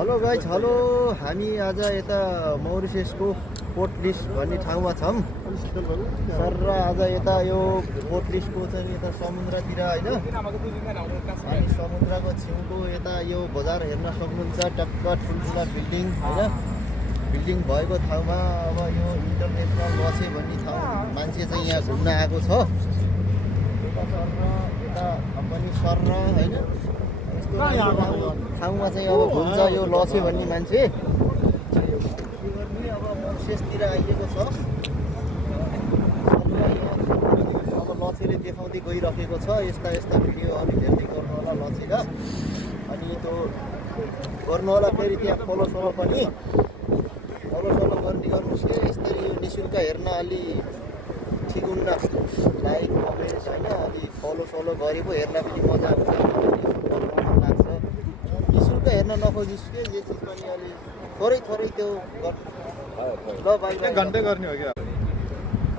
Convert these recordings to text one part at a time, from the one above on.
Hello guys, hello. हामी आज यता मौरिसियसको पोर्ट लिस्ट भन्ने ठाउँमा छौँ सर। र आज यता यो पोर्ट लिस्टको चाहिँ यता समुद्रतिर होइन, अनि समुद्रको छेउको यता यो बजार हेर्न सक्नुहुन्छ। टक्क ठुल्ठुला बिल्डिङ होइन, बिल्डिङ भएको ठाउँमा अब यो इन्टरनेसनल लसे भन्ने ठाउँ मान्छे चाहिँ यहाँ घुम्न आएको छ। यता सर र यता पनि सर र होइन ठाउँमा चाहिँ अब घुम्छ यो लसे भन्ने मान्छे। अब मौरिसियसतिर आइएको छ। अब लसेले देखाउँदै गइरहेको छ यस्ता यस्ता भिडियोहरू हेर्दै गर्नु होला लसेका। अनि त्यो गर्नु होला, फेरि त्यहाँ फलो सलो पनि गर्ने गर्नुहोस् कि यसरी यो निःशुल्क हेर्न अलि ठिक हुन्न। लाइक कमेन्ट होइन, अलि फलो सलो गरेको हेर्न पनि मजा हुन्छ, लाग्छ। निःशुल्क हेर्न नखोजिस् कि जे चिज पनि अलि थोरै त्यो ल बाई घन्टै गर्ने हो क्या।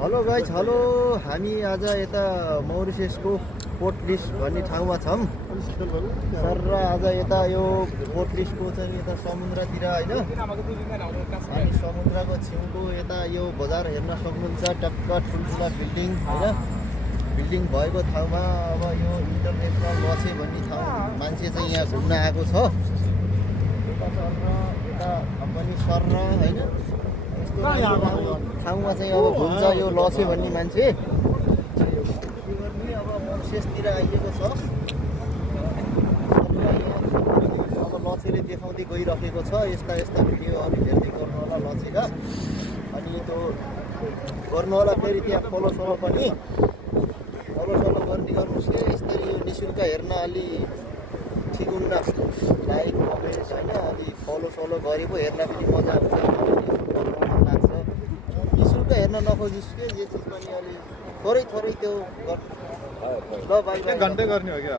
Hello guys, hello. हामी आज यता मौरिसियसको पोर्ट लिस्ट भन्ने ठाउँमा छौँ सर। र आज यता यो पोर्ट लिस्टको चाहिँ यता समुद्रतिर होइन, अनि समुद्रको छेउको यता यो बजार हेर्न सक्नुहुन्छ। टक्क ठुल्ठुला बिल्डिङ होइन, बिल्डिङ भएको ठाउँमा अब यो इन्टरनेसनल लसे भन्ने ठाउँ मान्छे चाहिँ यहाँ घुम्न आएको छ। यता सर र यता पनि सर र होइन ठाउँमा चाहिँ अब घुम्छ यो लसे भन्ने मान्छे। अब मौरिसियसतिर आइएको छ। अब लसेले देखाउँदै गइरहेको छ यस्ता यस्ता भिडियोहरू हेर्दै गर्नु होला लसेका। अनि त्यो गर्नु होला, फेरि त्यहाँ फलो सलो पनि गर्ने गर्नुहोस् कि यसरी यो निःशुल्क हेर्न अलि ठिक हुन्न। लाइक कमेन्ट होइन, अलि फलो सलो गरेको हेर्न पनि मजा हुन्छ, लाग्छ। निःशुल्क हेर्न नखोजिस् कि जे चिज पनि अलि थोरै त्यो ल बाई घन्टै गर्ने हो क्या।